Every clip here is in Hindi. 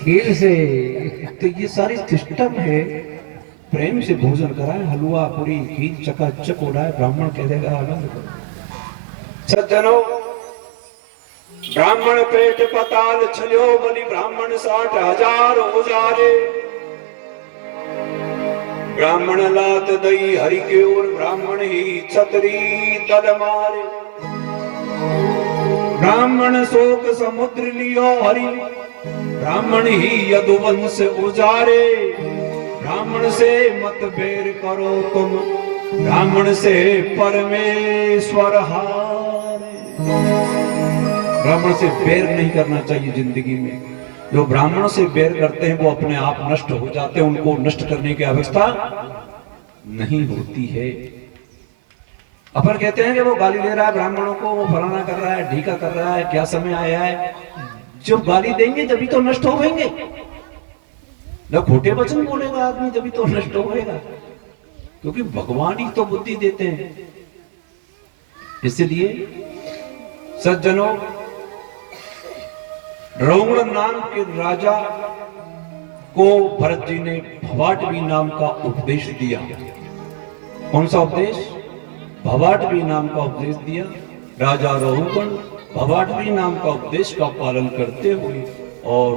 खीर से। तो ये सारी सिस्टम है। प्रेम से भोजन कराए, हलवा पूरी खीर चकाचक उड़ाए, ब्राह्मण कह देगा आनंद करो। सज्जनों, ब्राह्मण पेट पताल छल्यो, बलि ब्राह्मण 60,000 उजारे। ब्राह्मण लात दई हरि के ओर, ब्राह्मण ही छतरी दल मारे। ब्राह्मण शोक समुद्र लियो हरि, ब्राह्मण ही यदुवंश उजारे। ब्राह्मण से मत बेर करो तुम, ब्राह्मण से परमेश्वर हारे। ब्राह्मण से बैर नहीं करना चाहिए जिंदगी में। जो ब्राह्मणों से बैर करते हैं वो अपने आप नष्ट हो जाते हैं, उनको नष्ट करने की आवश्यकता नहीं होती है। अपन कहते हैं कि वो गाली दे रहा है ब्राह्मणों को, वो फलाना कर रहा है, ढीका कर रहा है, क्या समय आया है। जब गाली देंगे तभी तो नष्ट होंगे, न खोटे वचन बोलेगा आदमी तभी तो नष्ट होएगा, क्योंकि भगवान ही तो बुद्धि देते हैं। इसलिए सज्जनों, रौण नाम के राजा को भरत जी ने भवाटवी नाम का उपदेश दिया। कौन सा उपदेश? भवाटवी नाम का उपदेश दिया। राजा रहुगण भवाटवी नाम का उपदेश का पालन करते हुए और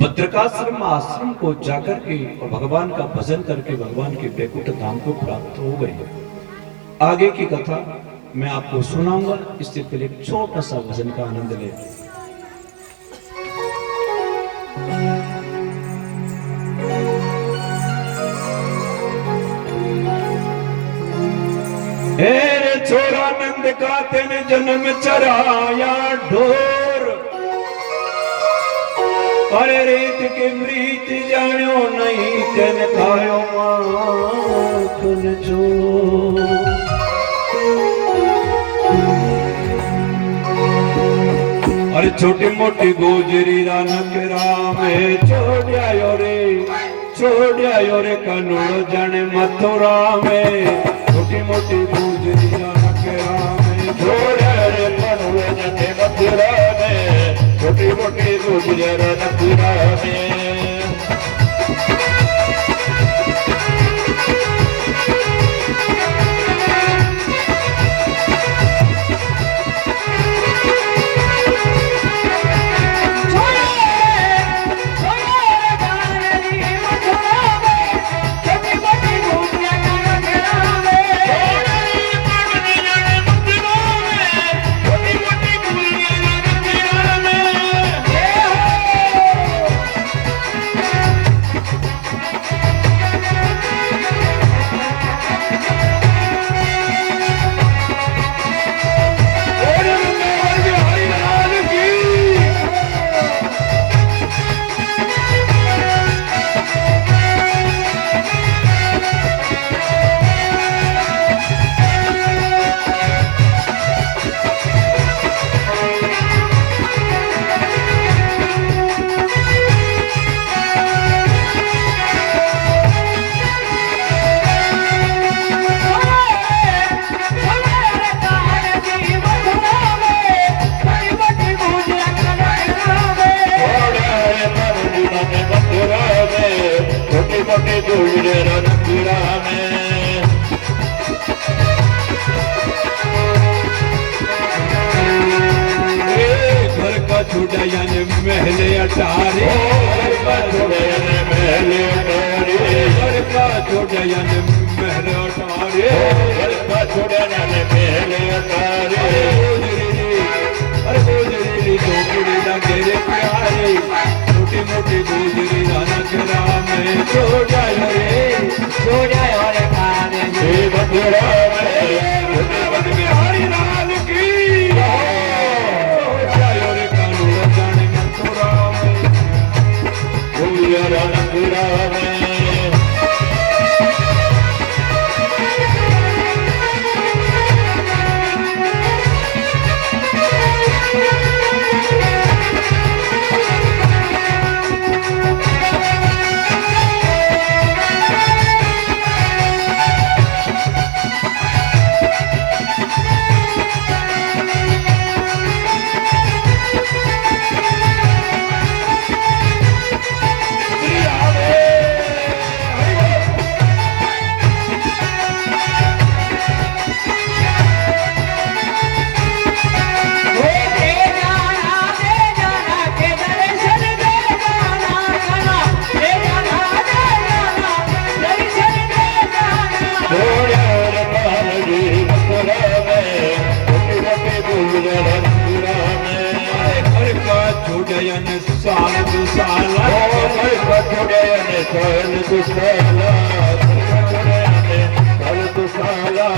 भद्रकाश्रम आश्रम को जाकर के और भगवान का भजन करके भगवान के बैकुंठ धाम को प्राप्त हो गए। आगे की कथा मैं आपको सुनाऊंगा, इससे पहले एक छोटा सा भजन का आनंद ले। छोरा नंद का तेन जन्म चराया ढोर, अरे रीत के मृत जानो नहीं, तेन खायो माखन चोर। अरे छोटी मोटी गोजरी रानक राम छोड़िया रे कनूड़ जाने मथुरा में। छोटी मोटी गोजरी रानक राम छोड़िया रे कनूड़ जाने मथुरा में। छोटी मोटी गोजरी रानक राम में। छुड़ैयन महले अटारे, घर का छुड़ैयन महले अटारे, घर का छुड़ैयन महले अटारे, घर का छुड़ैयन महले अटारे। अरे गोजरी गोजरी ना मेरे प्यारे, छोटी मोटी गोजरी रानक राम छोड़ायो रे खाने बदरा बिहारी लाल की। जयन साल दुसाला जयन साल दुसाला साल दुसाला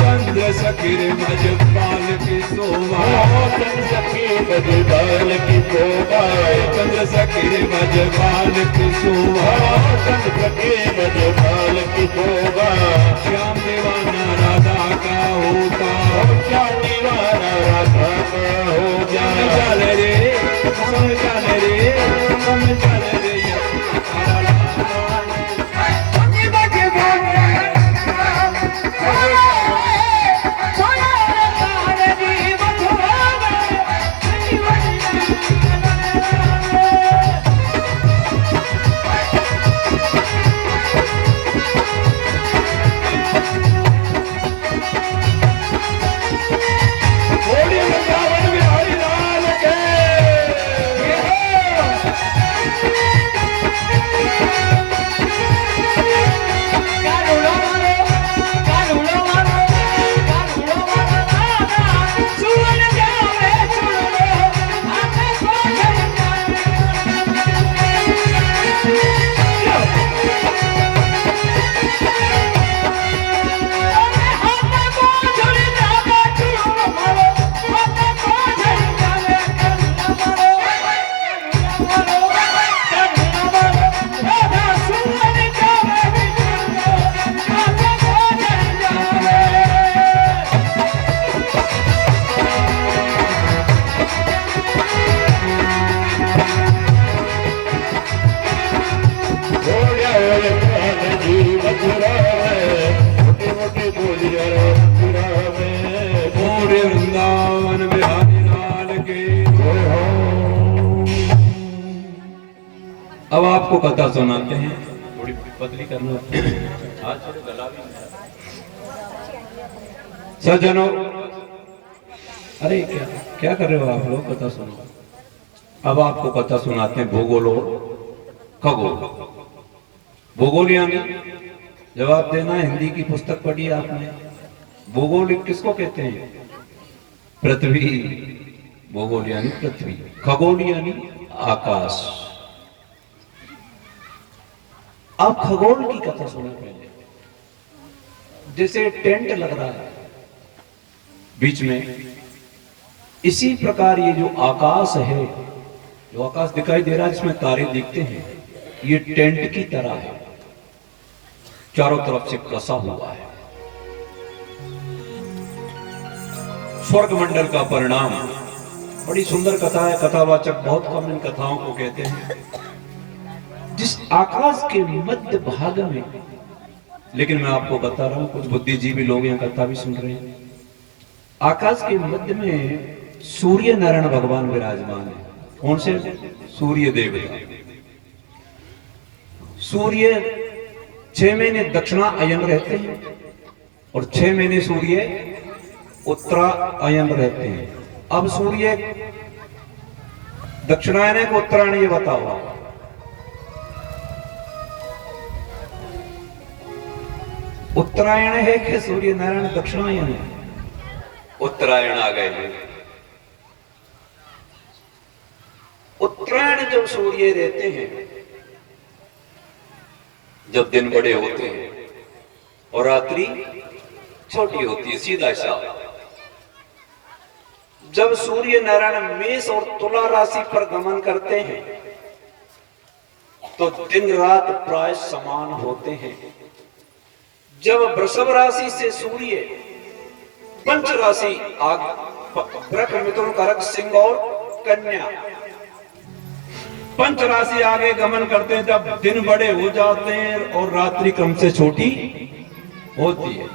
चंद्र सखीर मजपाल की शोभा चंद्र सखीर मजपाल की शोभा चंद्र सखीर मजपाल की शोभा चंद्र सखीर मजपाल की शोभा श्याम दीवाना राधा का होता श्याम दीवाना राधा का होगा चल रे चल रे चल रे वृंदावन बिहारी लाल के। अब आपको कथा सुनाते हैं, थोड़ी पतली करना आज गला भी सज्जनों। अरे क्या क्या कर रहे हो आप लोग, कथा सुनो। अब आपको कथा सुनाते हैं भूगोल और खगोल। भूगोल यानी जवाब देना, हिंदी की पुस्तक पढ़ी आपने। भूगोल किसको कहते हैं? पृथ्वी। भूगोल यानी पृथ्वी, खगोल यानी आकाश। अब खगोल की कथा सुना पहले। जैसे टेंट लग रहा है बीच में, इसी प्रकार ये जो आकाश है, जो आकाश दिखाई दे रहा है जिसमें तारे दिखते हैं, ये टेंट की तरह है, चारों तरफ से कसा हुआ है। स्वर्ग मंडल का परिणाम। बड़ी सुंदर कथा है, कथावाचक बहुत कम इन कथाओं को कहते हैं। जिस आकाश के मध्य भाग में, लेकिन मैं आपको बता रहा हूं, कुछ बुद्धिजीवी लोग यहाँ कथा भी सुन रहे हैं। आकाश के मध्य में सूर्य नारायण भगवान विराजमान है। कौन से? सूर्य देवता। सूर्य 6 महीने दक्षिणायन रहते हैं और 6 महीने सूर्य उत्तरायण रहते हैं। अब सूर्य दक्षिणायन है को उत्तरायण, ये बताओ। उत्तरायण है कि सूर्य नारायण दक्षिणायन है? उत्तरायण आ गए। उत्तरायण जब सूर्य रहते हैं, जब दिन बड़े होते हैं और रात्रि छोटी होती है, सीधा हिसाब। जब सूर्य नारायण मेष और तुला राशि पर गमन करते हैं तो दिन रात प्राय समान होते हैं। जब वृषभ राशि से सूर्य पंच राशि वृक, मिथुन, कर्क, सिंह और कन्या पंच राशि आगे गमन करते हैं, जब दिन बड़े हो जाते हैं और रात्रि क्रम से छोटी होती है।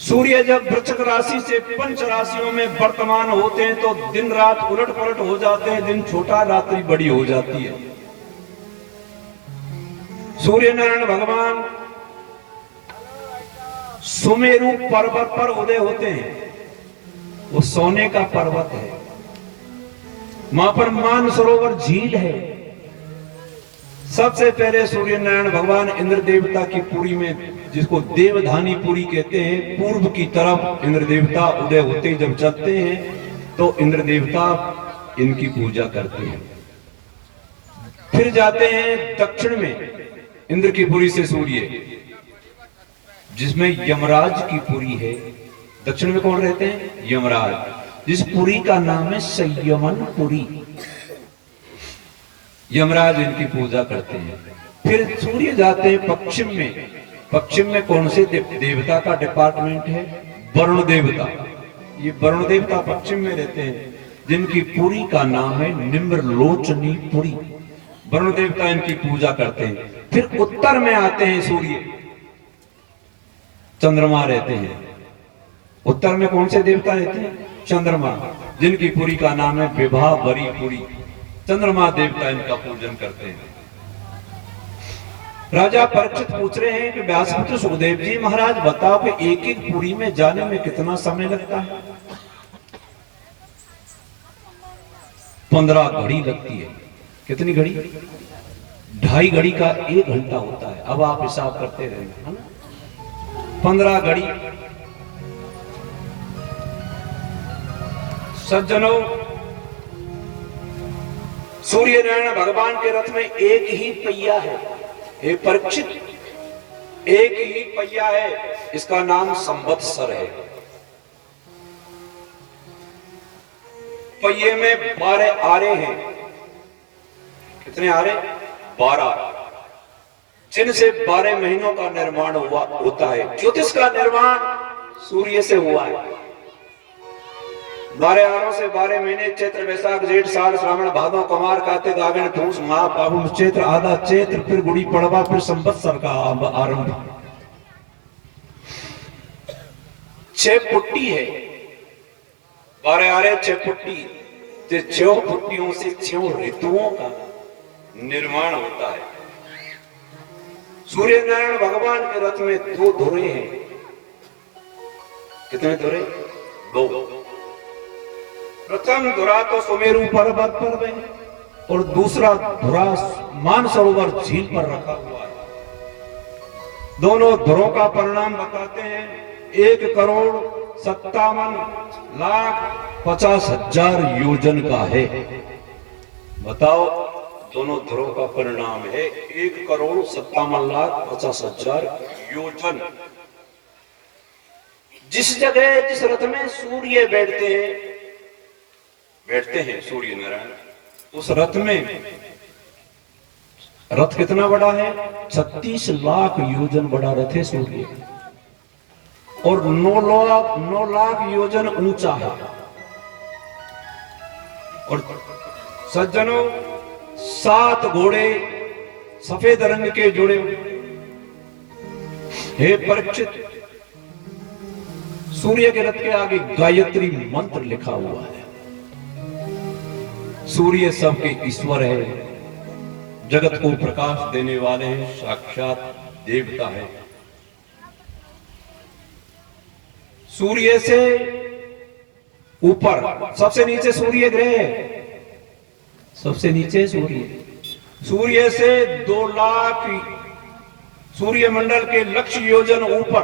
सूर्य जब वृश्चिक राशि से पंच राशियों में वर्तमान होते हैं तो दिन रात उलट पलट हो जाते हैं, दिन छोटा रात्रि बड़ी हो जाती है। सूर्य नारायण भगवान सुमेरु पर्वत पर उदय होते हैं वो सोने का पर्वत है, वहां पर मानसरोवर झील है। सबसे पहले सूर्य नारायण भगवान इंद्र देवता की पुरी में, जिसको देवधानी पुरी कहते हैं, पूर्व की तरफ इंद्र देवता उदय होते जब चलते हैं तो इंद्र देवता इनकी पूजा करते हैं। फिर जाते हैं दक्षिण में इंद्र की पुरी से सूर्य, जिसमें यमराज की पुरी है। दक्षिण में कौन रहते हैं? यमराज, जिस पुरी का नाम है संयमन पुरी। यमराज इनकी पूजा करते हैं। फिर सूर्य जाते हैं पश्चिम में। पश्चिम में कौन से देवता का डिपार्टमेंट है? वरुण देवता। ये वरुण देवता पश्चिम में रहते हैं, जिनकी पुरी का नाम है निम्रलोचनी पुरी। वरुण देवता इनकी पूजा करते हैं। फिर उत्तर में आते हैं सूर्य, चंद्रमा रहते हैं। उत्तर में कौन से देवता रहते हैं? चंद्रमा, जिनकी पुरी का नाम है विभावरी पुरी। चंद्रमा देवता इनका पूजन करते हैं। राजा परीक्षित पूछ रहे हैं कि व्यासपुत्र सुखदेव जी महाराज बताओ कि एक एक पुरी में जाने में कितना समय लगता है? 15 घड़ी लगती है। कितनी घड़ी? 2.5 घड़ी का 1 घंटा होता है। अब आप हिसाब करते रहेंगे, है ना? 15 घड़ी। सज्जनों, सूर्य नारायण भगवान के रथ में एक ही पहिया है। एक परीक्षित, एक ही पहिया है, इसका नाम संवत्सर है। पहिए में 12 आरे हैं। कितने आरे? 12, जिनसे 12 महीनों का निर्माण होता है। ज्योतिष का निर्माण सूर्य से हुआ है। 12 आरों से 12 महीने, चैत्र वैशाख जेठ साल श्रावण भादो कमार कार्तिक आगन पूस माह फागुन चैत्र आधा चैत्र, फिर गुड़ी पड़वा, फिर संवत्सर का आरंभ। 6 पुट्टी है। 12 आरे 6 पुट्टी, 6 पुट्टियों से 6 ऋतुओं का निर्माण होता है। सूर्य नारायण भगवान के रथ में 2 धुरे हैं। कितने धुरे? 2। प्रथम धुरा तो सुमेरु पर्वत पर है और दूसरा धुरा मानसरोवर झील पर रखा हुआ है। दोनों धुरों का परिणाम बताते हैं। 1,57,50,000 योजन का है। बताओ, दोनों धुरों का परिणाम है 1,57,50,000 योजन। जिस जगह, जिस रथ में सूर्य बैठते हैं सूर्य नारायण, उस रथ में, रथ कितना बड़ा है? 36 लाख योजन बड़ा रथ है सूर्य, और 9 लाख योजन ऊंचा है। और सज्जनों, 7 घोड़े सफेद रंग के जुड़े हुए। हे परीक्षित, सूर्य के रथ के आगे गायत्री मंत्र लिखा हुआ है। सूर्य सबके ईश्वर है, जगत को प्रकाश देने वाले हैं, साक्षात देवता है। सूर्य से ऊपर सबसे नीचे सूर्य ग्रह है। सबसे नीचे सूर्य से 2 लाख सूर्य मंडल के लक्ष्य योजन ऊपर,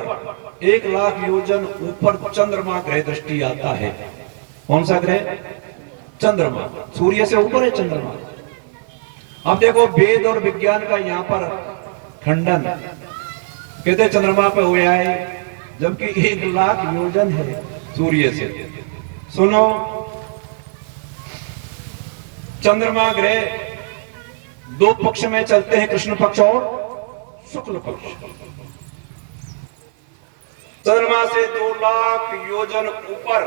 1 लाख योजन ऊपर चंद्रमा ग्रह दृष्टि आता है। कौन सा ग्रह? चंद्रमा। सूर्य से ऊपर है चंद्रमा। अब देखो, वेद और विज्ञान का यहां पर खंडन, कहते चंद्रमा पे हुआ है, जबकि 1 लाख योजन है सूर्य से। सुनो, चंद्रमा ग्रह 2 पक्ष में चलते हैं, कृष्ण पक्ष और शुक्ल पक्ष। चंद्रमा से 2 लाख योजन ऊपर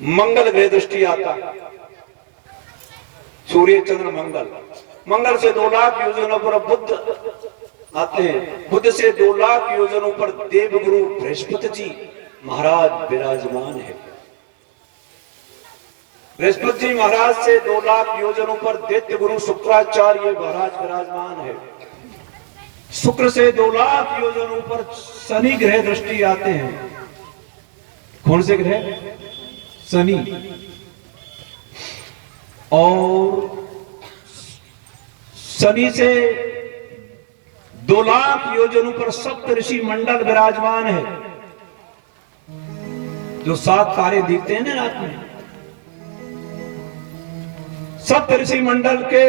मंगल ग्रह दृष्टि आता है। सूर्य चंद्र मंगल। मंगल से 2 लाख योजन ऊपर बुध आते हैं। बुध से 2 लाख योजन ऊपर देवगुरु बृहस्पति जी महाराज विराजमान है। बृहस्पति जी महाराज से 2 लाख योजन ऊपर दैत्य गुरु शुक्राचार्य महाराज विराजमान है। शुक्र से 2 लाख योजन ऊपर शनि ग्रह दृष्टि आते हैं। कौन से ग्रह? शनि। और शनि से 2 लाख योजनों पर सप्तऋषि मंडल विराजमान है। जो 7 तारे दिखते हैं ना रात में, सप्तऋषि मंडल के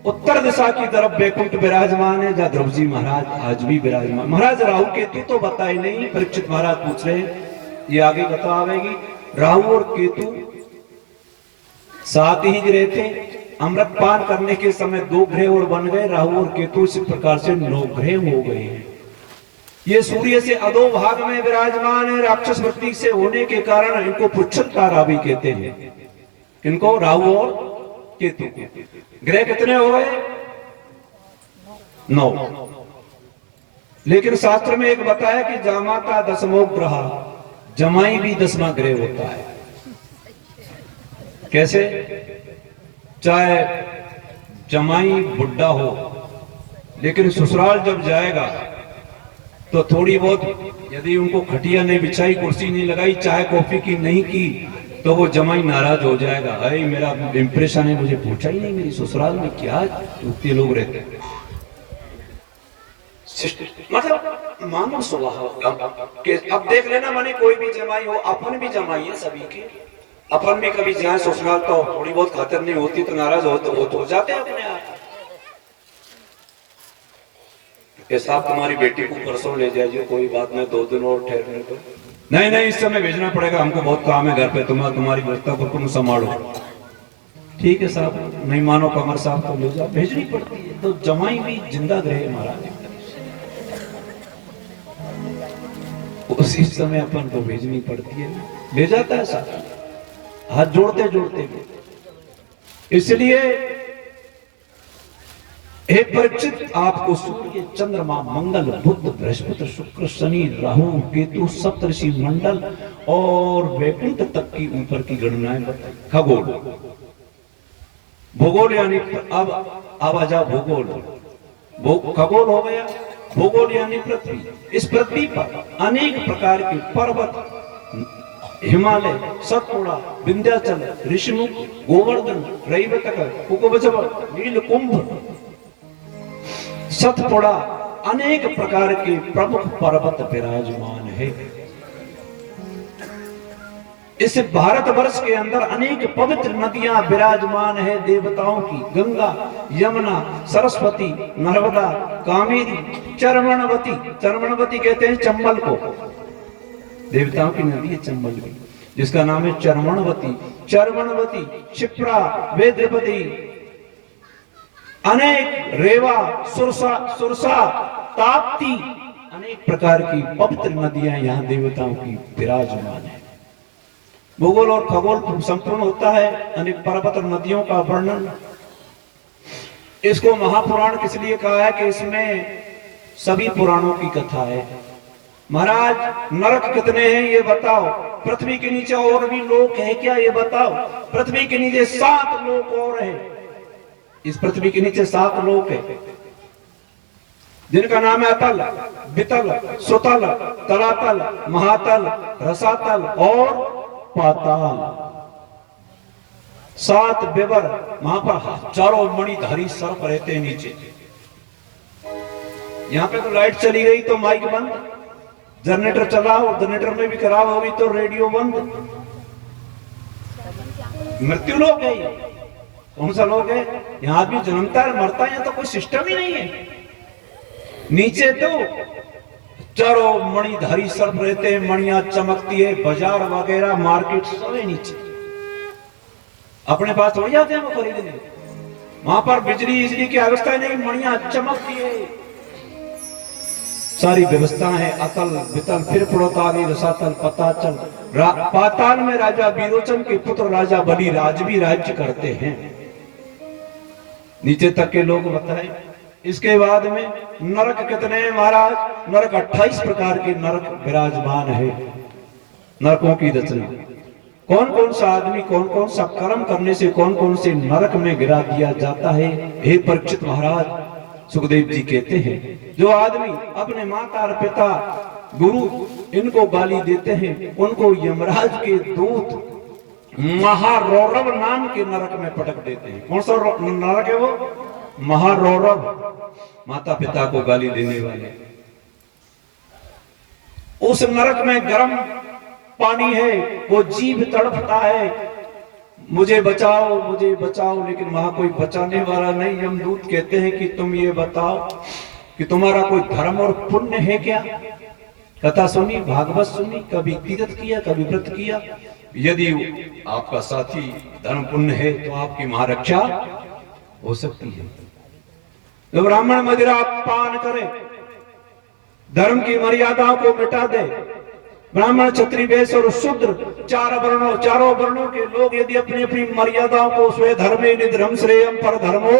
उत्तर दिशा की तरफ वैकुंठ विराजमान है, जहां ध्रुव जी महाराज आज भी विराजमान। महाराज राहु केतु तो बताए नहीं, परीक्षित महाराज पूछ रहे हैं, ये आगे बतावेगी। राहु और केतु साथ ही ग्रह थे। अमृत पान करने के समय 2 ग्रह और बन गए, राहु और केतु। इस प्रकार से 9 ग्रह हो गए हैं। ये सूर्य से अधो भाग में विराजमान है। राक्षस वृत्ति से होने के कारण इनको पुच्छद तारा भी कहते हैं। इनको राहु और केतु को। ग्रह कितने हो गए? 9। लेकिन शास्त्र में एक बताया कि जामाता दशमो ग्रह, जमाई भी 10वां ग्रह होता है। कैसे? चाहे जमाई बुढ़ा हो, लेकिन ससुराल जब जाएगा तो थोड़ी बहुत यदि उनको खटिया नहीं बिछाई, कुर्सी नहीं लगाई, चाय कॉफी की नहीं की, तो वो जमाई नाराज हो जाएगा। अरे मेरा इंप्रेशन है, मुझे पूछा ही नहीं, मेरी ससुराल में क्या युक्ति लोग रहते हैं। मतलब मानव स्वभाव के अब देख लेना, माने कोई भी जमाई हो, अपन भी जमाई है सभी के। अपन भी कभी जाए ससुराल तो थोड़ी बहुत खातिर नहीं होती तो नाराज हो जाते हैं अपने आप। साहब तुम्हारी बेटी को परसों ले जाइए, कोई बात नहीं, 2 दिन और ठहरने को। नहीं नहीं, इस समय भेजना पड़ेगा, हमको बहुत काम है घर पे, तुम्हारी व्यवस्था को तुम संभालो। ठीक है साहब, नहीं मानो कमर साहब तो ले जाओ, भेजनी पड़ती है। तो जमाई भी जिंदा रहे महाराज, उसी समय अपन को भेजनी पड़ती है, ले जाता है साहब, हाथ जोड़ते जोड़ते। इसलिए हे परीक्षित, आपको सूर्य, चंद्रमा, मंगल, बुध, बृहस्पति, शुक्र, शनि, राहु, केतु, सप्तऋषि मंडल और वैकुंठ तक की ऊपर की गणनाएं बताई। खगोल, भूगोल यानी अब आ जाओ भूगोल। खगोल हो गया, भूगोल यानी पृथ्वी। इस पृथ्वी पर अनेक प्रकार के पर्वत, हिमालय, सतपुड़ा, विंध्याचल, ऋषिमुख, गोवर्धन, रैवतक, कुकुबजव, नीलकुंभ, सतपुड़ा, अनेक प्रकार के प्रमुख पर्वत विराजमान है। इस भारतवर्ष के अंदर अनेक पवित्र नदियां विराजमान है देवताओं की। गंगा, यमुना, सरस्वती, नर्मदा, कावेरी, चर्मणवती। चर्मणवती कहते हैं चंबल को, देवताओं की नदी है चंबल की, जिसका नाम है चर्मणवती। चर्मणवती, क्षिप्रा, वेद्रपति, अनेक, रेवा, सुरसा, ताप्ती, अनेक प्रकार की पवित्र नदियां यहां देवताओं की विराजमान है। भूगोल और खगोल संपूर्ण होता है अनेक पर्वत और नदियों का वर्णन। इसको महापुराण किस लिए कहा है कि इसमें सभी पुराणों की कथा है। महाराज नरक कितने हैं ये बताओ, पृथ्वी के नीचे और भी लोक है क्या ये बताओ। पृथ्वी के नीचे 7 लोक और है। इस पृथ्वी के नीचे 7 लोक है, जिनका नाम है अतल, वितल, सुतल, तलातल, महातल, रसातल और पाताल। 7 बेवर, वहां पर हजारों मणिधारी सर्प रहते हैं नीचे। यहां पे तो लाइट चली गई तो माइक बंद, जनरेटर चलाओ, जनरेटर में भी खराब होगी तो रेडियो बंद। मृत्यु लोक है ये। कौन सा लोग है? यहां आदमी जन्मता है मरता है, तो कोई सिस्टम ही नहीं है। नीचे तो चारों मणिधारी सर्प रहते हैं, मणियां चमकती है, बाजार वगैरह मार्केट सब है नीचे। अपने पास थोड़ी जाते हैं वो खरीदने, वहां पर बिजली की व्यवस्था नहीं, मणियां चमकती है, सारी व्यवस्था है। अतल, वितल, फिर पुड़ोताली, रसातल, पताचल, पाताल में राजा विरोचन के पुत्र राजा बलि राज भी राज्य करते हैं। नीचे तक के लोग बताए। इसके बाद में नरक कितने हैं महाराज? नरक 28 प्रकार के नरक विराजमान है। नरकों की रचना, कौन कौन सा आदमी कौन कौन सा कर्म करने से कौन कौन से नरक में गिरा दिया जाता है। हे परीक्षित महाराज, सुखदेव जी कहते हैं, जो आदमी अपने माता और पिता गुरु इनको गाली देते हैं, उनको यमराज के दूत महारौरव नाम के नरक में पटक देते हैं। कौन सा नरक है वो? महारौरव, माता पिता को गाली देने वाले। उस नरक में गर्म पानी है, वो जीव तड़पता है, मुझे बचाओ मुझे बचाओ, लेकिन वहां कोई बचाने वाला नहीं। यमदूत कहते हैं कि तुम ये बताओ कि तुम्हारा कोई धर्म और पुण्य है क्या? कथा सुनी, भागवत सुनी, कभी तीर्थ किया, कभी व्रत किया। यदि आपका साथी धर्म पुण्य है तो आपकी महारक्षा हो सकती है। तो ब्राह्मण मदिरा पान करे, धर्म की मर्यादाओं को मिटा दे, ब्राह्मण क्षत्रिय वैश्य और शूद्र चारों वर्णों के लोग यदि अपनी अपनी मर्यादाओं को स्वे धर्मे निधर्म श्रेयम पर धर्मो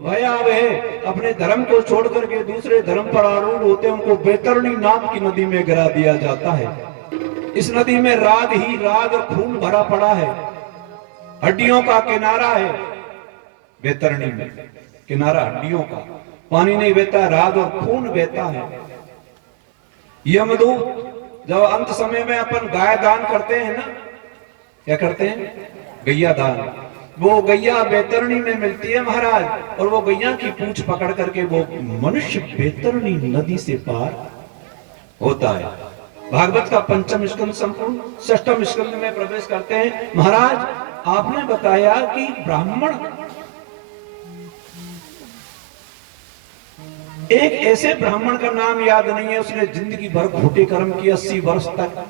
भयावह, अपने धर्म को छोड़ करके दूसरे धर्म पर आरूढ़ होते हैं, उनको बैतरणी नाम की नदी में गिरा दिया जाता है। इस नदी में राग ही राग और खून भरा पड़ा है, हड्डियों का किनारा है। बैतरणी में किनारा हड्डियों का, पानी नहीं बहता, राग और खून बहता है। यमदूत जब अंत समय में अपन गाय दान करते हैं ना, क्या करते हैं? गैया दान। वो गैया बैतरणी में मिलती है महाराज, और वो गैया की पूंछ पकड़ करके वो मनुष्य बैतरणी नदी से पार होता है। भागवत का पंचम स्कंद संपूर्ण षष्ठम स्कंद में प्रवेश करते हैं। महाराज आपने बताया कि ब्राह्मण एक ऐसे ब्राह्मण का नाम याद नहीं है, उसने जिंदगी भर खोटे कर्म किए 80 वर्ष तक,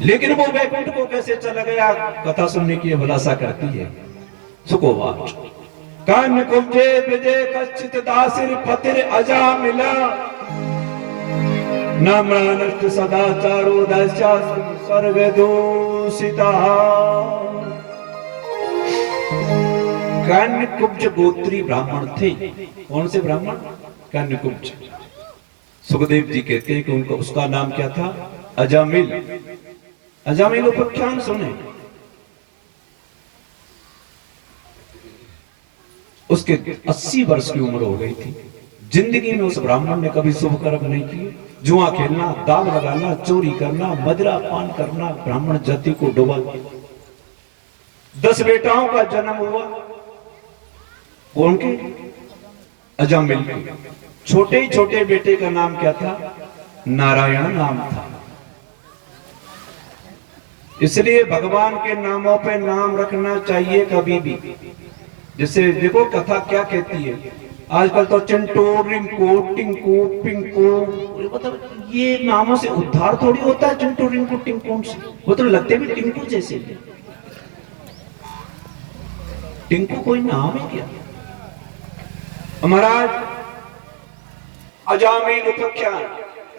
लेकिन वो वैकुंठ को कैसे चला गया? कथा सुनने की अभिलाषा करती है। सुखोवाच कान्य कुब्जे विजय कश्चित दासिर पतिर अजा मिला नामनष्ट सदाचारो दशा सर्व दूषिता। कान्यकुब्ज गोत्री ब्राह्मण थे। कौन से ब्राह्मण? कान्यकुब्ज। सुखदेव जी कहते हैं कि उनका उसका नाम क्या था? अजामिल। अजामिल उपाख्यान सुने। उसके 80 वर्ष की उम्र हो गई थी। जिंदगी में उस ब्राह्मण ने कभी शुभ कर्म नहीं किए। जुआ खेलना, दाव लगाना, चोरी करना, मदिरा पान करना ब्राह्मण जाति को डुबा दिया। 10 बेटाओं का जन्म हुआ। कौन के? अजामिल के। छोटे छोटे बेटे का नाम क्या था? नारायण नाम था। इसलिए भगवान के नामों पे नाम रखना चाहिए कभी भी। जैसे देखो कथा क्या कहती है, आजकल तो चिंटू, रिंकू, टिंकू, पिंकू, मतलब ये नामों से उद्धार थोड़ी होता है। चिंटू, रिंकू, टिंकू से वो तो लगते भी टिंकू जैसे। टिंकू कोई नाम है क्या? महाराज अजामिल उपाख्यान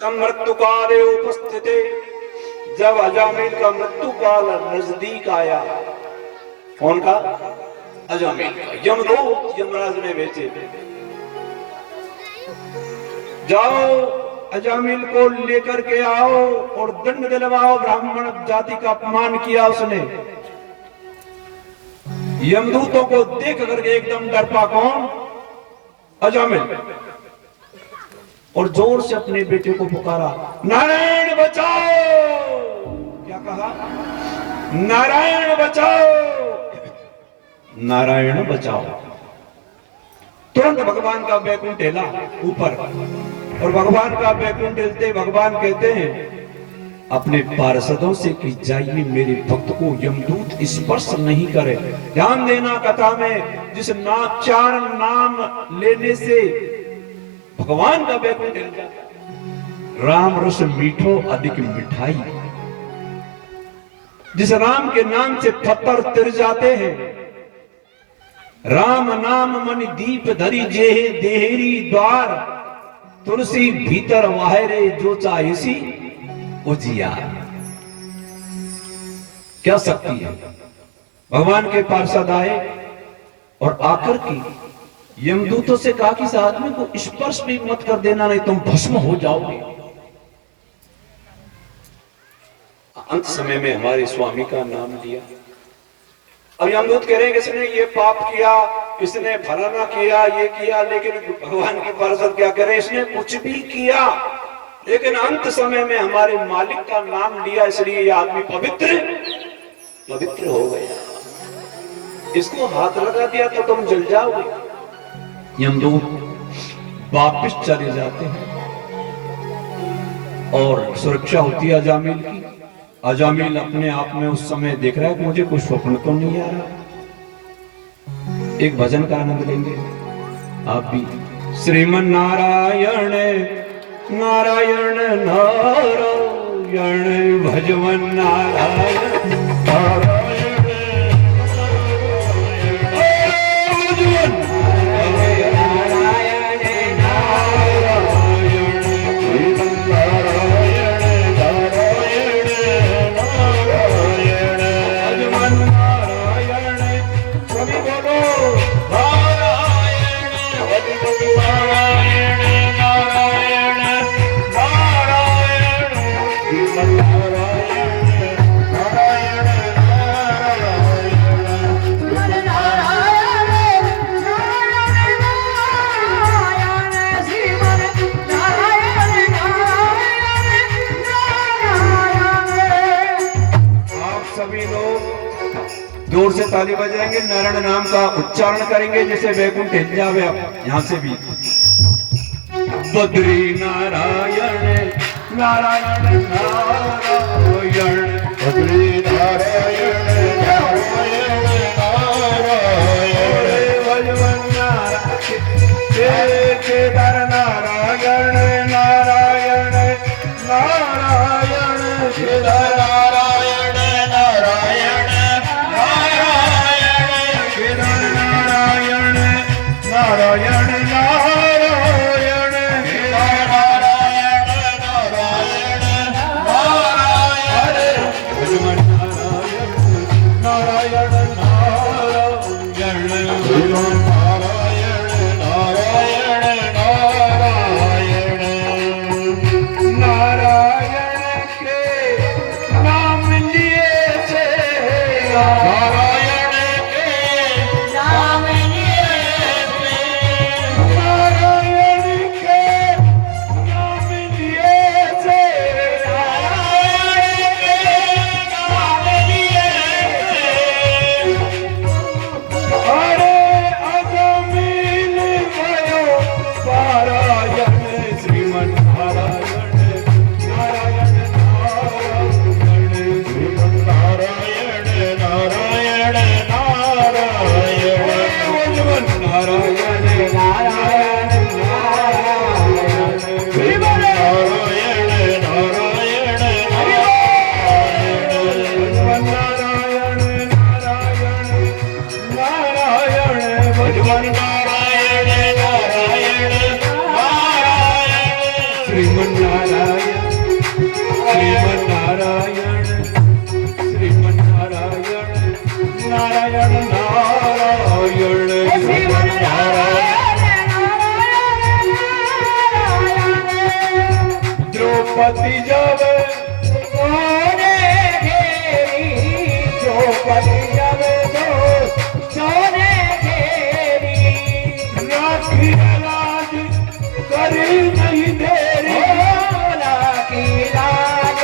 कम मृत्यु काले उपस्थित, जब अजामिल का मृत्यु काल नजदीक आया। कौन का? अजामिल का। यमदूत यमराज ने भेजे, जाओ अजामिल को लेकर के आओ और दंड दिलवाओ, ब्राह्मण जाति का अपमान किया उसने। यमदूतों को देख करके एकदम डरपा कौन? अजामिल। और जोर से अपने बेटे को पुकारा, नारायण बचाओ। क्या कहा? नारायण बचाओ, नारायण बचाओ। तुरंत भगवान का बैकुंठ हिला ऊपर, और भगवान का बैकुंठ हिलते भगवान कहते हैं अपने पार्षदों से कि जाइए मेरे भक्त को यमदूत स्पर्श नहीं करे। ध्यान देना कथा में, जिस चार नाम लेने से भगवान का बैकुंठ हिल जाता। राम रस मीठो अधिक मिठाई। जिस राम के नाम से पत्थर तिर जाते हैं। राम नाम मन दीप धरी जेहे देहरी द्वार, तुलसी भीतर वाहरे जो चाहेसी उजियार। क्या शक्ति है? भगवान के पार्षद आए और आकर के यमदूतों से कहा कि इस आदमी को स्पर्श भी मत कर देना, नहीं तुम भस्म हो जाओगे। अंत समय में हमारे स्वामी का नाम लिया। अब यमदूत कह रहे हैं कि इसने ये पाप किया, इसने फलाना किया, ये किया, लेकिन भगवान के पार्षद क्या करे? इसने कुछ भी किया, लेकिन अंत समय में हमारे मालिक का नाम लिया, इसलिए ये आदमी पवित्र पवित्र हो गया। इसको हाथ लगा दिया तो तुम जल जाओगे। यमदूत वापिस चले जाते हैं और सुरक्षा होती है अजामिल की। अजामिल अपने आप में उस समय देख रहा है कि मुझे कुछ स्वप्न तो नहीं आ रहा। एक भजन का आनंद लेंगे आप भी। श्रीमन नारायण नारायण नारायण भजवन नारायण नारायण भजवन नारायण नारायण नारायण भजवन नारायण। सभी बोलो नारायण भजवन नारायण नारायण नारायण सभी लोग जोर से ताली बजाएंगे, नारायण नाम का उच्चारण करेंगे जैसे वैकुंठ हिल जावे। आप यहां से भी बद्री नारायण नारायण नारायण बद्री नारायण नारायण नारायण भजवन नारायण केदार नारायण नारायण नारायण केदार द्रौपदी जावे सोने घेरी, द्रौपदी जावे सोने घेरी, राखी राज करी नहीं देरी, राखी राज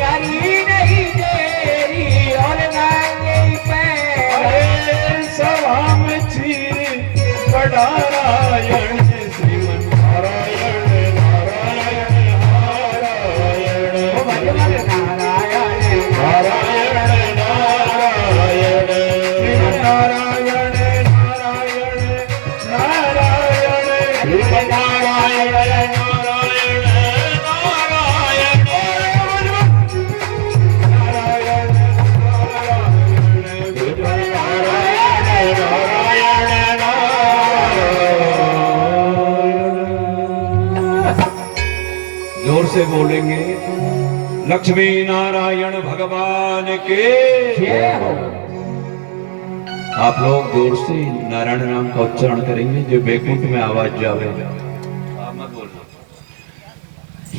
करी नहीं देरी, और नांगे पैर सभा में चीर बड़ा रायण से बोलेंगे लक्ष्मी नारायण भगवान के। आप लोग जोर से नारायण नाम का उच्चारण करेंगे जो वैकुंठ में आवाज जावे।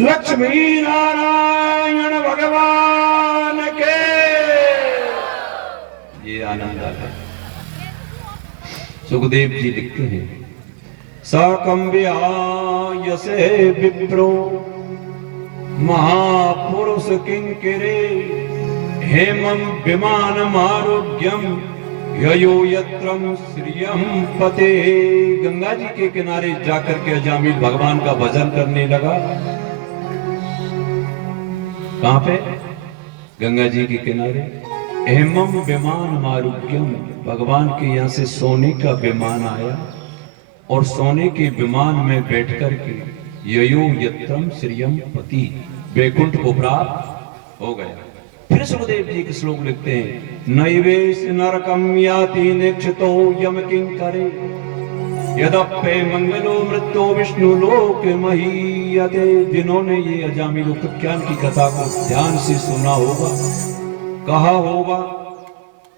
लक्ष्मी नारायण भगवान के। ये आनंद आता है। सुखदेव जी लिखते हैं साकं व्यायसे विप्रो महापुरुष किंकिरे हेमं विमानमारोग्यम ययो यत्रम श्रियम पते। गंगा जी के किनारे जाकर के अजामिल भगवान का भजन करने लगा। कहां पे? गंगा जी के किनारे। हेमम विमान मारुग्यम, भगवान के यहां से सोने का विमान आया और सोने के विमान में बैठ करके ययो यत्रम श्रियम पति, वैकुंठ को प्राप्त हो गया। फिर सुखदेव जी के श्लोक लिखते हैं, नैवेश नरकम याति निक्षितो यम किंकरे यदप्ये मंगलो मृत्यो विष्णु लोक महीयते। जिन्होंने ये अजामिल उपाख्यान की कथा को ध्यान से सुना होगा, कहा होगा,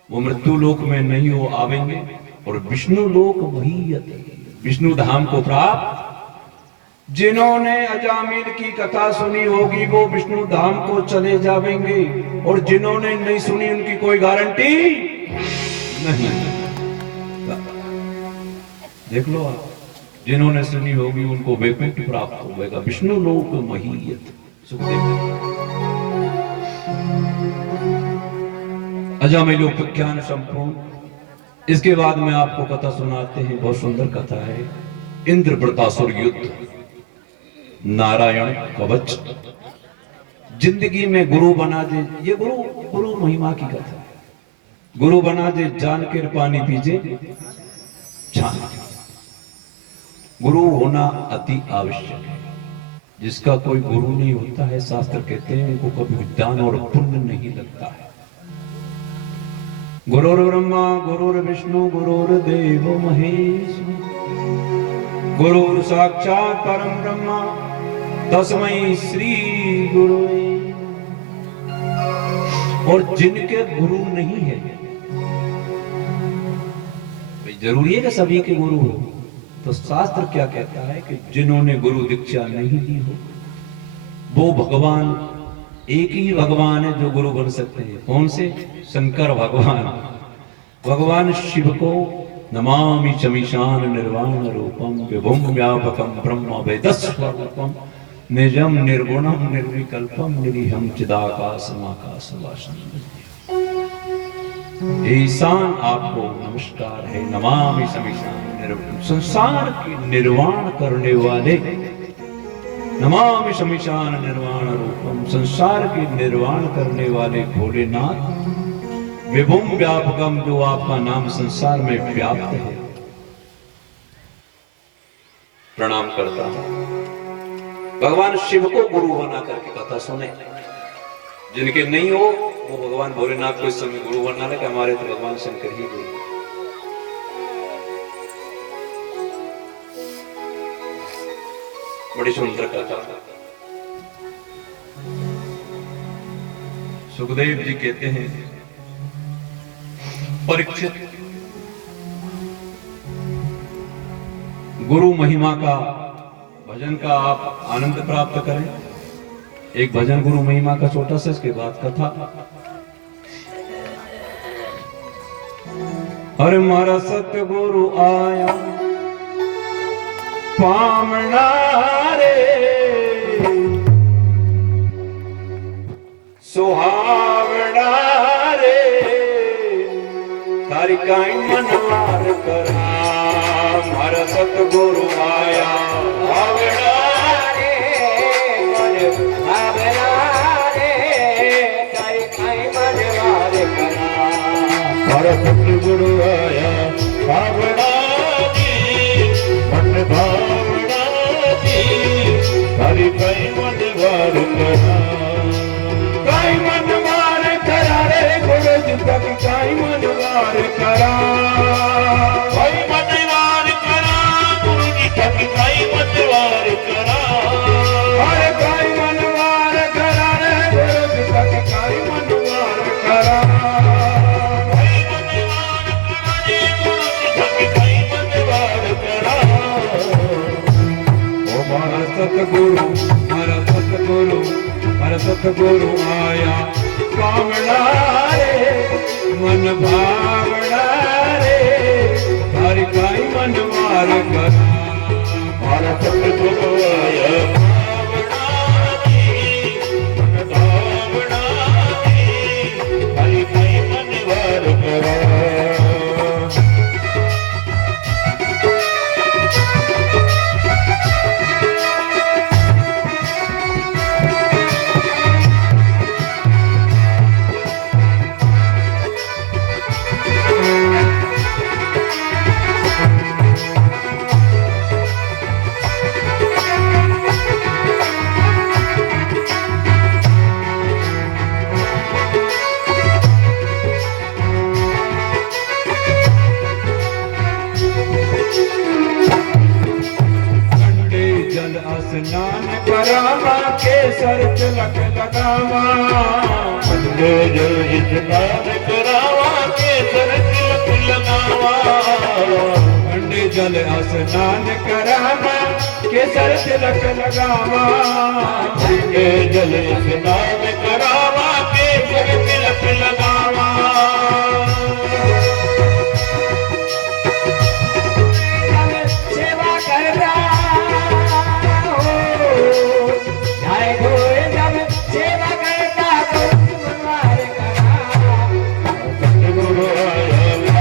वो मृत्यु लोक में नहीं हो आवेंगे और विष्णु लोक महीयते, विष्णु धाम को प्राप्त। जिन्होंने अजामिल की कथा सुनी होगी वो विष्णु धाम को चले जाएंगे और जिन्होंने नहीं सुनी उनकी कोई गारंटी नहीं। देख लो आप, जिन्होंने सुनी होगी उनको वैकुंठ प्राप्त होगा, विष्णु लोक महीयत। सुखदेव अजामिल उपाख्यान संपूर्ण। इसके बाद में आपको कथा सुनाते हैं, बहुत सुंदर कथा है। इंद्रवृतासुर युद्ध, नारायण कवच। जिंदगी में गुरु बना दे, ये गुरु महिमा की कथा है। गुरु बना दे जान के पानी पीजे छान। गुरु होना अति आवश्यक है। जिसका कोई गुरु नहीं होता है, शास्त्र कहते हैं उनको कभी दान और पुण्य नहीं लगता है। गुरुर् ब्रह्मा गुरुर्विष्णु गुरुर्देव महेश्वर गुरुर् साक्षात् परम ब्रह्मा तस्मै श्री गुरुवे। और जिनके गुरु नहीं है, जरूरी है कि सभी के गुरु हो, तो शास्त्र क्या कहता है कि जिन्होंने गुरु दीक्षा नहीं दी हो वो भगवान, एक ही भगवान है जो गुरु बन सकते हैं। कौन से? शंकर भगवान। भगवान शिव को नमामि शमीशान निर्वाण रूपम विभुम व्यापकम ब्रह्म वेदस्वरूपम निजम निर्गुणम निर्विकल्पम निरीहम चिदाकाशमाकाशवासम। ईशान आपको नमस्कार है। नमामि शमीशान निर्वाण, संसार की निर्वाण करने वाले। नमामि शमीशान निर्वाण रूपम, संसार के निर्वाण करने वाले भोलेनाथ। विभुम व्यापकम, जो आपका नाम संसार में व्याप्त है। प्रणाम करता हूं। भगवान शिव को गुरु बना करके कथा सुने। जिनके नहीं हो वो भगवान भोलेनाथ को इस समय गुरु बना ले कि हमारे तो भगवान शंकर ही गुरु। बड़ी सुंदर कथा। सुखदेव जी कहते हैं, परीक्षित, गुरु महिमा का भजन का आप आनंद प्राप्त करें। एक भजन गुरु महिमा का छोटा सा, इसके बाद कथा। अरे मारा सतगुरु आया पामना रे, सुहावना रे, तारी काई मनवार करा। मारा सतगुरु आया पावना रे, मनवावना रे, तारी काई मनवार करा। मारा सतगुरु आया पावना जी, मन भावना जी, तारी काई मनवार करा। काई मनवार करा रे गुरु जी, तक काई मनवार करा। काई मनवार करा गुरु जी, तक काई मनवार करा। अरे काई मनवार करा रे गुरु जी, तक काई मनवार करा। काई मनवार करा रे गुरु जी, तक काई मनवार करा। ओ मारा सतगुरु, मारा सतगुरु, मारा सतगुरु आया पावना रे, मन भावना रे, तारी काई मनवार करा। मारा सतगुरु आया पावना जी, स्नान करावा केसर तिलक लगावा गंगे जल स्नान करावा केसर तिलक लगावा गंगे जल स्नान करावा केसर तिलक लगावा सेवा करता हो जाए कोई जब सेवा करता तो मनवार करा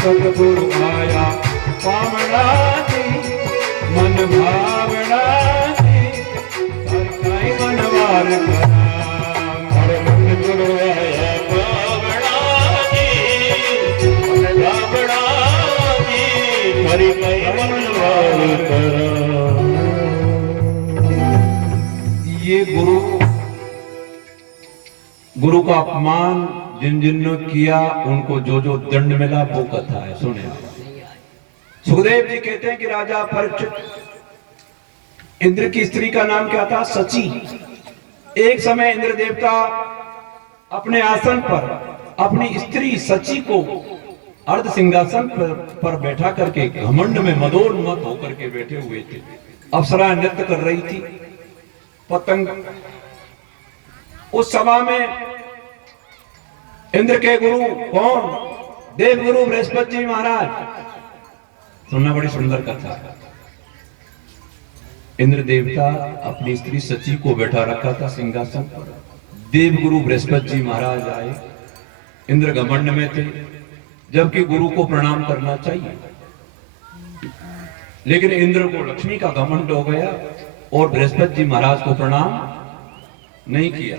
सतगुरु आया भावना जी मन भावना जी हरि कई मन वार सतगुरु आया पावना जी मन भावना जी हर काई मनवार करा सतगुरु आया भावना जी मन भावना जी हरि कई मन वार ये गुरु का अपमान जिन जिन ने किया उनको जो जो दंड मिला वो कथा है, सुने आप। सुखदेव जी कहते हैं कि राजा परीक्षित, इंद्र की स्त्री का नाम क्या था? सची। एक समय इंद्र देवता अपने आसन पर अपनी स्त्री सची को अर्ध सिंहासन पर बैठा करके घमंड में मदोन्मत्त होकर के बैठे हुए थे। अप्सरा नृत्य कर रही थी, पतंग। उस सभा में इंद्र के गुरु कौन? देव गुरु बृहस्पति जी महाराज। सुनना, बड़ी सुंदर कथा है। इंद्र देवता अपनी स्त्री सची को बैठा रखा था सिंहासन पर। देव गुरु बृहस्पति जी महाराज आए। इंद्र घमंड में थे, जबकि गुरु को प्रणाम करना चाहिए, लेकिन इंद्र को लक्ष्मी का घमंड हो गया और बृहस्पति जी महाराज को प्रणाम नहीं किया।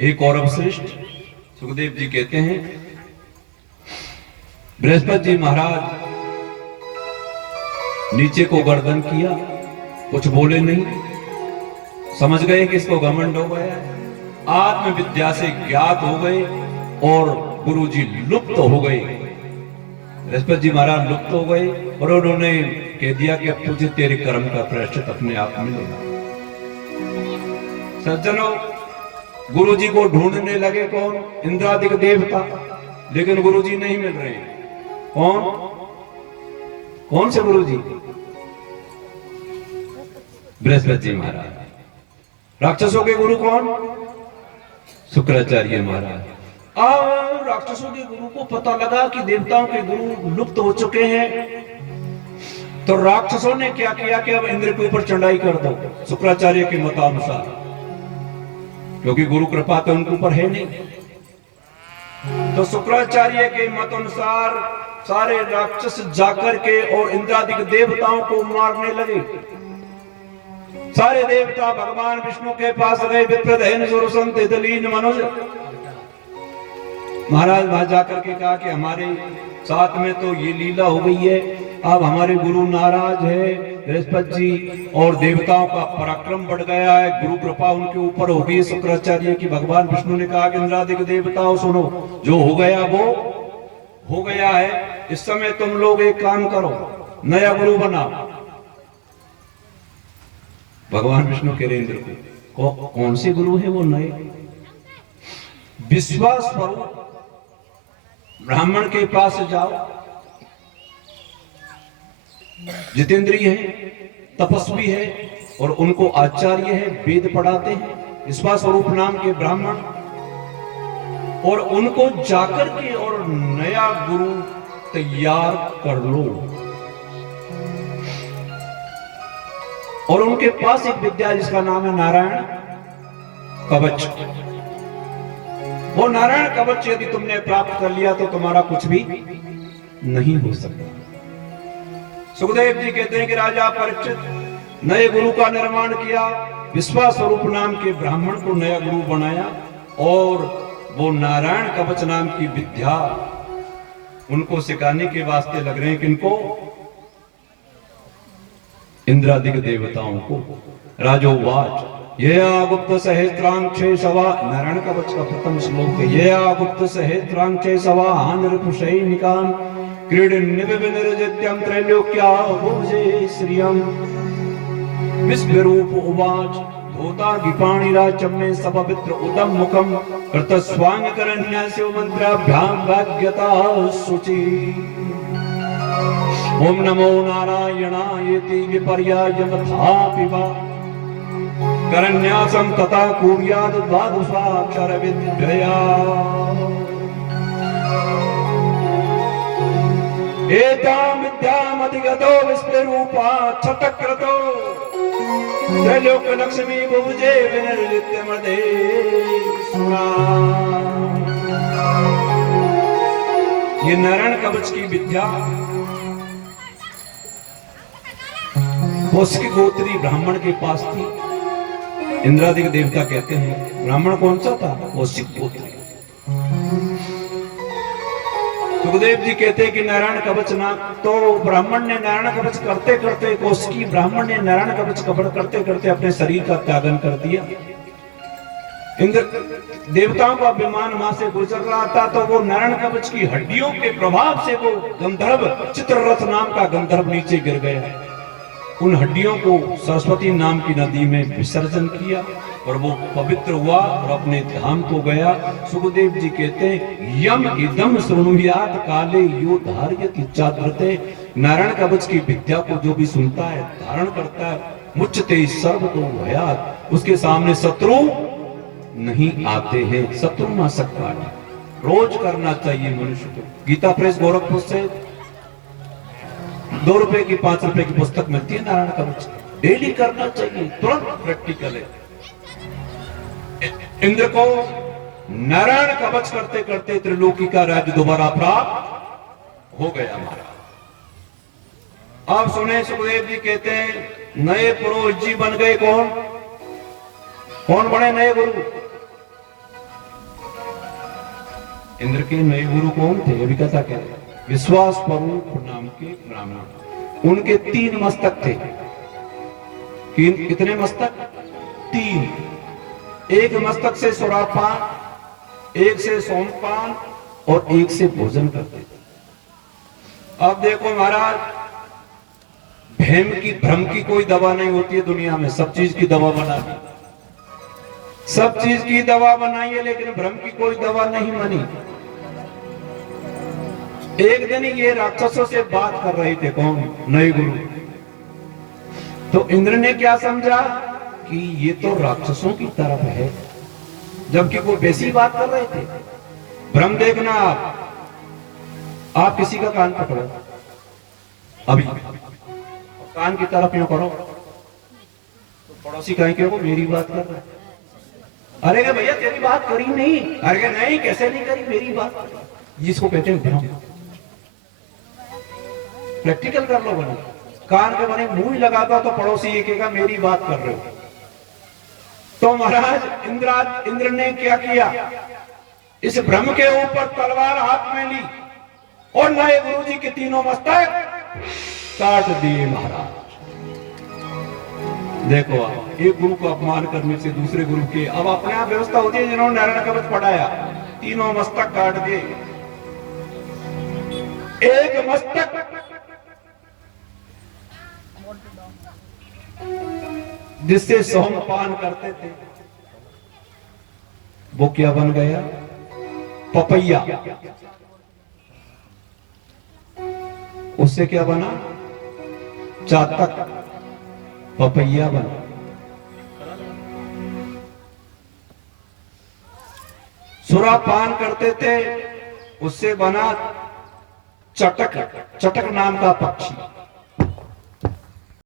एक और अवशिष्ट सुखदेव जी कहते हैं, बृहस्पति जी महाराज नीचे को गर्दन किया, कुछ बोले नहीं, समझ गए कि इसको घमंड हो गया, आत्म विद्या से ज्ञात हो गए और गुरुजी लुप्त हो गए। बृहस्पति जी महाराज लुप्त हो गए और उन्होंने कह दिया कि अब तुझे तेरे कर्म का प्रायश्चित अपने आप मिलेगा। सज्जनों, गुरुजी को ढूंढने लगे कौन? इंद्रादिक देवता, लेकिन गुरुजी नहीं मिल रहे। कौन कौन से गुरुजी? बृहस्पति जी महाराज। राक्षसों के गुरु कौन? शुक्राचार्य महाराज। अब राक्षसों के गुरु को पता लगा कि देवताओं के गुरु लुप्त हो चुके हैं, तो राक्षसों ने क्या किया कि अब इंद्र के ऊपर चढ़ाई कर दो शुक्राचार्य के मतानुसार, क्योंकि गुरु कृपा तो उनके ऊपर है नहीं। तो शुक्राचार्य के मत अनुसार सारे राक्षस जाकर के और इंद्रादिक देवताओं को मारने लगे। सारे देवता भगवान विष्णु के पास गए। विप्रदहन सुरसंत दलीन मनुज। महाराज वहां जाकर के कहा कि हमारे साथ में तो ये लीला हो गई है, अब हमारे गुरु नाराज है, बृहस्पति जी और देवताओं का पराक्रम बढ़ गया है, गुरु कृपा उनके ऊपर हो गई शुक्राचार्य की। भगवान विष्णु ने कहा कि इंद्रादिक देवताओं सुनो, जो हो गया वो हो गया है। इस समय तुम लोग एक काम करो, नया गुरु बनाओ। भगवान विष्णु कह रहे इंद्र को, कौन से गुरु है वो नए? विश्वास स्वरूप ब्राह्मण के पास जाओ, जितेंद्रिय है, तपस्वी है और उनको आचार्य है, वेद पढ़ाते हैं, विश्वास स्वरूप नाम के ब्राह्मण, और उनको जाकर के और नया गुरु तैयार कर लो। और उनके पास एक विद्या जिसका नाम है नारायण कवच। वो नारायण कवच यदि तुमने प्राप्त कर लिया तो तुम्हारा कुछ भी नहीं हो सकता। सुखदेव जी कहते हैं कि राजा परीक्षित नए गुरु का निर्माण किया, विश्वास स्वरूप नाम के ब्राह्मण को नया गुरु बनाया और वो नारायण कवच नाम की विद्या उनको सिखाने के वास्ते लग रहे हैं। किनको? इंद्रादिक देवताओं को। राजोवाच ये गुप्त सहस्त्रांक्षे सवा, नारायण कवच का प्रथम श्लोक है। ये गुप्त सहस्त्रांक्षे सवा नृपुषैनिकाम क्रीडन्निव विनिर्जित्यं त्रैलोक्या भुजे श्रियम्। विश्वरूप उवाच धोता गिपाणिराचम्मे सपवित्र उदम मुखम कृतस्वांग करन्यास्यो मंत्राभ्याम भाग्यता शुचि। ओम नमो नारायणायेति विपर्यायमथापि वा करन्यासं तथा कुर्याद् द्वादशाक्षर विद्यया। एतां विद्यामधिगतो विश्वरूपा छटक्रतो त्रैलोक लक्ष्मी बुभुजे विनिर्जित्यमदे सुना। ये नारायण कवच की विद्या कौशिक गोत्री ब्राह्मण के पास थी। इंद्रादिक देवता कहते हैं ब्राह्मण कौन सा था? कौशिक गोत्री। सुखदेव जी कहते हैं कि नारायण कवच ना, तो ब्राह्मण ने नारायण कवच करते करते, कौशिकी ब्राह्मण ने नारायण कवच कवच करते करते अपने शरीर का त्यागन कर दिया। इंद्र देवताओं का अभिमान वहां से गुजर रहा था, तो वो नारायण कवच की हड्डियों के प्रभाव से वो गंधर्व चित्ररथ नाम का गंधर्व नीचे गिर गया। उन हड्डियों को सरस्वती नाम की नदी में विसर्जन किया और वो पवित्र हुआ और अपने धाम को गया। सुखदेव जी कहते हैं यम इदम शृणुयात काले यो धार्यति चाद्रते। नारायण कवच की विद्या को जो भी सुनता है, धारण करता है, मुच्यते सर्व तो भयात, उसके सामने शत्रु नहीं आते हैं। शत्रु नाशक पाठ रोज करना चाहिए मनुष्य को। गीता प्रेस गोरखपुर से 2 रुपए की 5 रुपए की पुस्तक मिलती है नारायण कवच, डेली करना चाहिए, तुरंत प्रैक्टिकल है। इंद्र को नारायण कवच करते करते त्रिलोकी का राज्य दोबारा प्राप्त हो गया हमारा। अब सुने सुखदेव जी कहते हैं नए पुरोहित जी बन गए। कौन कौन बने नए गुरु? इंद्र के नए गुरु कौन थे? अभी कथा कहते हैं विश्वास स्वरूप नाम के ब्राह्मण। उनके 3 मस्तक थे। कितने मस्तक? 3। एक मस्तक से सुरापान, एक से सोमपान और एक से भोजन करते थे। अब देखो महाराज, भ्रम की कोई दवा नहीं होती है दुनिया में। सब चीज की दवा बना दी, सब चीज की दवा बनाई है, लेकिन भ्रम की कोई दवा नहीं बनी। एक दिन ये राक्षसों से बात कर रहे थे। कौन? नए गुरु। तो इंद्र ने क्या समझा कि ये तो राक्षसों की तरफ है, जबकि वो वैसी बात कर रहे थे। भ्रम देखना, आप किसी का कान पकड़ो अभी, कान की तरफ यूं करो तो पड़ोसी कहें कि वो मेरी बात कर रहा है। अरे क्या भैया तेरी बात करी नहीं? अरे नहीं, कैसे नहीं करी, मेरी बात। जिसको कहते हैं भ्रम। प्रैक्टिकल कर लो बने, कान के बने मुंह ही लगाता तो पड़ोसी ये कहेगा मेरी बात कर रहे हो। तो महाराज इंद्र ने क्या किया? इस भ्रम के ऊपर तलवार हाथ में ली और नए गुरु जी के 3 मस्तक काट दिए। महाराज देखो, आप एक गुरु को अपमान करने से दूसरे गुरु के, अब अपने आप व्यवस्था होती है। जिन्होंने नारायण कवच पढ़ाया 3 मस्तक काट दिए। एक मस्तक जिससे सोमपान करते थे वो क्या बन गया? पपैया। उससे क्या बना? चातक। पपैया बना। सुरापान करते थे, उससे बना चटक। चटक नाम का पक्षी।